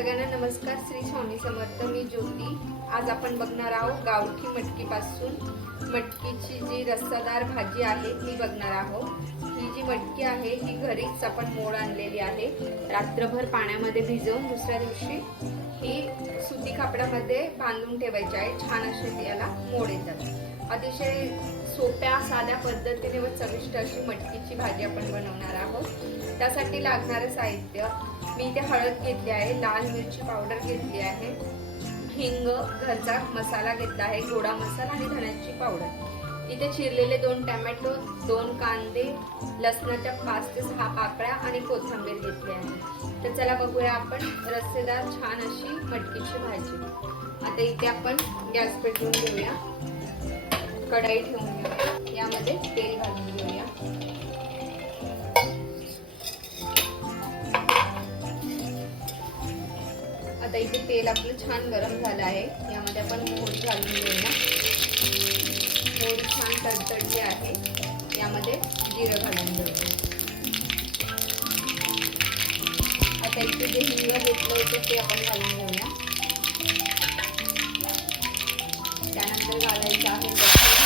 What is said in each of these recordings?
सगळ्यांना नमस्कार. श्री स्वामी समर्थ मी ज्योती. आज आपण बघणार आहोत गावठी मटकीपासून. मटकीची जी रस्सादार भाजी आहे ती बघणार आहोत. ही जी मटकी आहे ही घरीच आपण मोड आणलेली आहे. रात्रभर पाण्यामध्ये भिजवून दुसऱ्या दिवशी ही सुती कापडामध्ये बांधून ठेवायची आहे. छान असे याला मोड येतात. अतिशय सोप्या साध्या पद्धतीने व चविष्ट अशी मटकीची भाजी आपण बनवणार आहोत. त्यासाठी लागणारं साहित्य मी इथे हळद घेतली आहे लाल मिरची पावडर घेतली आहे हिंग घरचा मसाला घेतला आहे गोडा मसाला आणि धण्याची पावडर. इथे चिरलेले दोन टॅमॅटो दोन कांदे लसणाच्या पाच ते सहा पाकळ्या आणि कोथिंबीर घेतली आहे. तर चला बघूया आपण रस्सेदार छान अशी मटकीची भाजी. आता इथे आपण गॅस पेटवून घेऊया. कढाई ठेवून घेऊया. यामध्ये इथे तेल आपलं छान गरम झालं आहे. यामध्ये आपण मोहरी घालून घेऊया. मोहरी छान तडतडली आहे. यामध्ये जिरं घालून घेऊया. आता इथे जे हिंग घेतलं होतं ते आपण घालून घेऊया. त्यानंतर घालायचं आहे लसूण.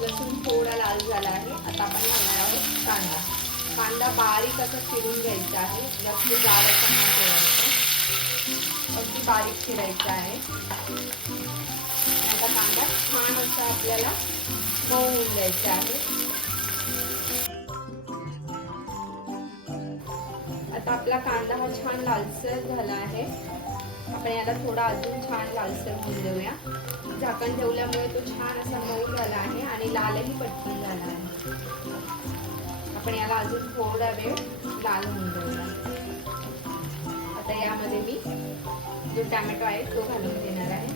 लसूण थोडा लाल झाला आहे. आता आपण घालणार आहोत कांदा. कांदा बारीक असा चिरून घ्यायचा आहे. जास्त जाड असं नाही ठेवायचं अगदी बारीक चिरायचा आहे. आता कांदा छान असा आपल्याला मऊ होऊन द्यायचा आहे. आता आपला कांदा हा छान लालसर झाला आहे. आपण याला थोडा अजून छान लालसर होऊन देऊया. झाकण ठेवल्यामुळे तो छान असा मऊ झाला आहे आणि लालही पटकन झाला आहे. आपण याला अजून थोडा वेळ लाल होऊन देऊया. आता यामध्ये मी जो टॅमॅटो आहे तो घालून देणार आहे.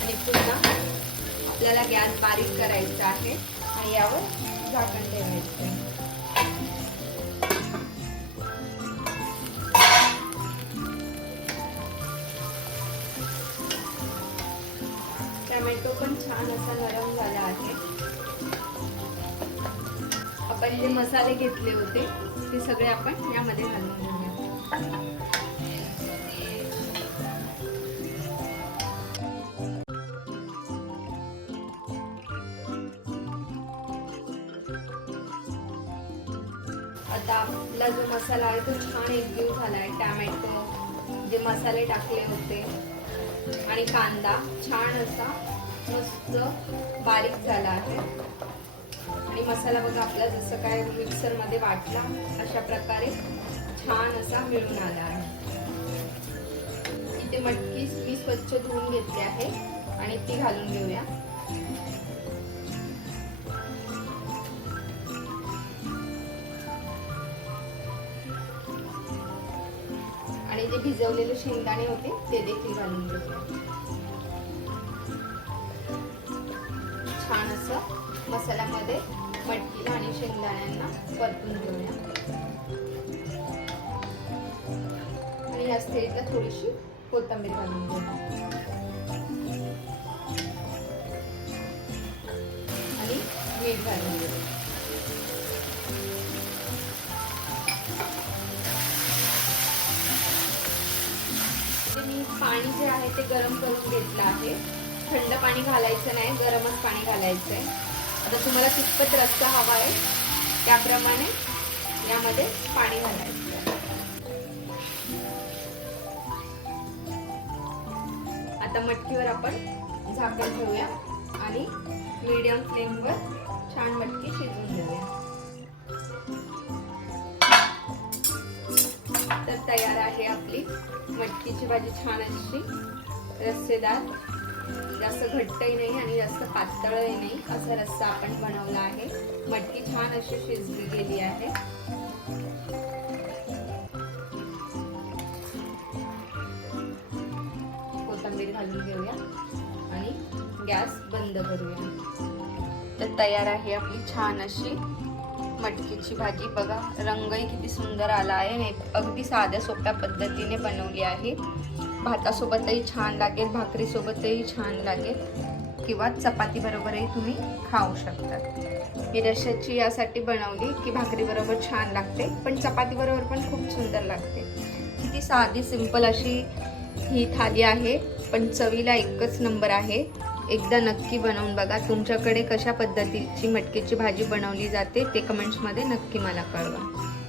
आणि पुन्हा आपल्याला गॅस बारीक करायचा आहे आणि यावर झाकण ठेवायचं टमॅटो पण छान असा नरम झाला आहे. आपण जे मसाले घेतले होते ते सगळे आपण यामध्ये घालून घेऊया. आता आपला जो मसाला आहे तो छान एकजीव झाला आहे टॅमॅटो जे मसाले टाकले होते. आणि कांदा छान असा मस्त बारीक झाला आहे. आणि मसाला बघा आपला जसं काय मिक्सरमध्ये वाटला अशा प्रकारे छान असा मिळून आला आहे. इथे मटकी मी स्वच्छ धुवून घेतली आहे आणि ती घालून घेऊया. आणि जे भिजवलेले शेंगदाणे होते ते देखील घालून घेऊया. छान असं मसाल्यामध्ये मटकीला आणि शेंगदाण्यांना परतून घेऊया. आणि या स्टेजला थोडीशी कोथिंबीर घालून घेऊया आणि मीठ घालून घेऊया मी पाणी जे आहे ते गरम करून घेतलं आहे. थंड पाणी घालायचं नाही गरमच पाणी घालायचं आहे आता तुम्हाला कितपत रस्सा हवा आहे त्याप्रमाणे यामध्ये पाणी घालायचं आता मटकीवर आपण झाकण ठेवूया आणि मीडियम फ्लेमवर छान मटकी शिजवून घेऊया. तर तयार आहे आपली मटकीची भाजी छान अशी रस्सेदार. जास्त घट्टही नाही आणि जास्त पातळही नाही. असा रस्सा आपण बनवला आहे. मटकी छान अशी शिजली गेली आहे. कोथिंबीर घालून घेऊया आणि गॅस बंद करूया. तर तयार आहे आपली छान अशी मटकीची भाजी. बघा रंगही किती सुंदर आला आहे अगदी साध्या सोप्या पद्धतीने बनवली आहे. भातासोबतही छान लागेल भाकरीसोबतही छान लागेल. किंवा चपातीबरोबरही तुम्ही खाऊ शकता. मी रशाची यासाठी बनवली की भाकरीबरोबर छान लागते पण चपातीबरोबर पण खूप सुंदर लागते. किती साधी सिंपल अशी ही थाली आहे पण चवीला एकच नंबर आहे. एकदा नक्की बनवून बघा तुमच्याकडे कशा पद्धतीची मटकीची भाजी बनवली जाते ते कमेंट्समध्ये नक्की मला कळवा.